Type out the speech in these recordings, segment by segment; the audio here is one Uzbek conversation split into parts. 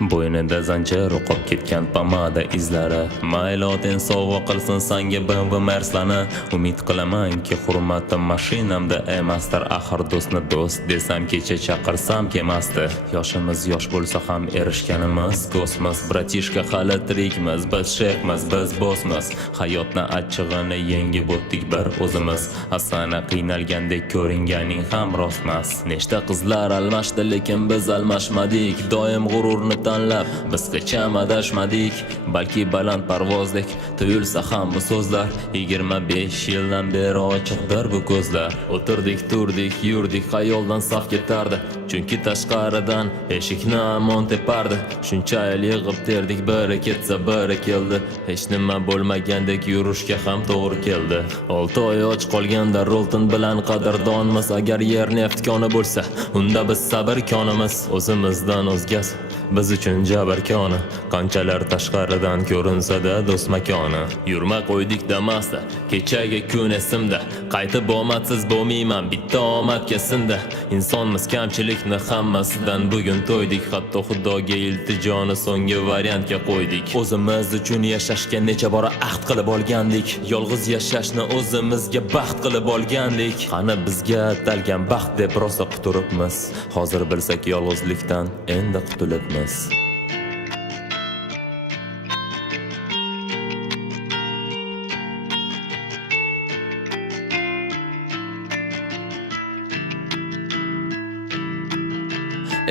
Bo'ynida zanjir o'qib ketgan pomada izlari. Mayli otang sovg'a qilsin sanga BMW Merslani. Umid qilamanki hurmatim mashinamda emasdir. Axir do'stni do'st desam kecha chaqirsam kelmasdi. Yoshimiz yosh bo'lsa ham erishganimiz kosmos. Bratishka hali tirikmiz, biz shekmiz, biz bosmiz. Hayotni achchig'ini yengib o'tdik bir o'zimiz. Asana qiynalgandek ko'ringaning ham rostmas. Nechta qizlar almashdi lekin biz almashmadik. Doim g'ururni tanlab biz hecham adashmadik. Balki baland parvozdek tuyulsa ham bu so'zlar. 25 yildan beri ochiqdir bu ko'zlar. O'tirdik, turdik, yurdik, xayoldan saf ketardi. Chunki tashqaridan eshikni amon tepardi. Shuncha yil yig'ib terdik, biri ketsa biri keldi. Hech nima bo'lmagandek yurishga ham to'g'ri keldi. 6 oy och qolganda Rolton bilan qadrdonmiz. Agar yer neft koni bo'lsa, unda biz sabr konimiz. O'zimizdan o'zgasi biz uchun jabr koni. Qanchalar tashqaridan ko'rinsa-da do'st makoni. Yurma qo'ydik Damasda, kechagi kun esimda. Qaytib omadsiz bo'lmayman, bitta omad kesinda. Insonmiz, kamchilikni hammasidan bugun to'ydik. Hatto Xudoga iltijoni so'nggi variantga qo'ydik. O'zimiz uchun yashashga necha bora ahd qilib olgandik. Yolg'iz yashashni o'zimizga baxt qilib olgandik. Qani bizga atalgan baxt deb rosa quturibmiz. Hozir bilsak yolg'izlikdan endi qutulibmiz.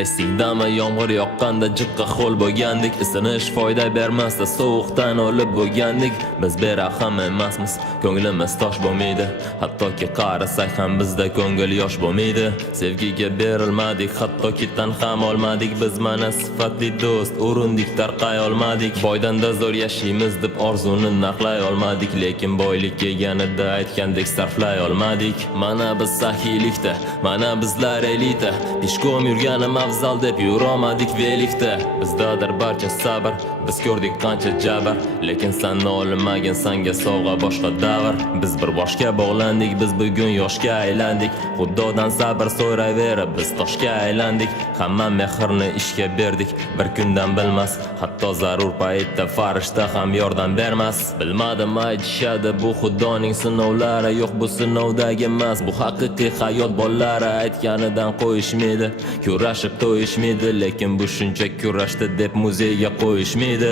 Esingdami yomg'ir yoqqanda jiqqa ho'l bo'lgandik. Isinish foyda bermasda sovuqdan o'lib bo'lgandik. Biz berahm emasmiz, ko'nglimiz tosh bo'lmaydi. Hattoki qarisak ham bizda ko'ngil yosh bo'lmaydi. Sevgiga berilmadik, hattoki tan ham olmadik. Biz mana sifatli do'st urindik, tarqay olmadik. Boydanda zo'r yashaymiz deb orzuni naqlay olmadik. Lekin boylik kelganida aytgandek sarflay olmadik. Mana biz sahiylikda, mana bizlar elita. Pishkom yurganim afzal deb yurolmadik velikda. Bizdadir barcha sabr, biz ko'rdik qancha jabr. Lekin sen olmagin, senga sovg'a boshqa davr. Biz bir boshga bog'landik, biz bugun yoshga aylandik. Xudodan sabr so'rayverib biz toshga aylandik. Hamma mehrni ishga berdik, bir kundan bilmas. Hatto zarur paytda farishta ham yordam bermas. Bilmadim aytishadi bu Xudoning sinovlari. Yo'q, bu sinovdagi emas, bu haqiqiy hayot. Bollari aytganidan qo'yishmaydi, kurashib to'yishmaydi. Lekin bu shuncha kurashdi deb muzeyga qo'yishmaydi.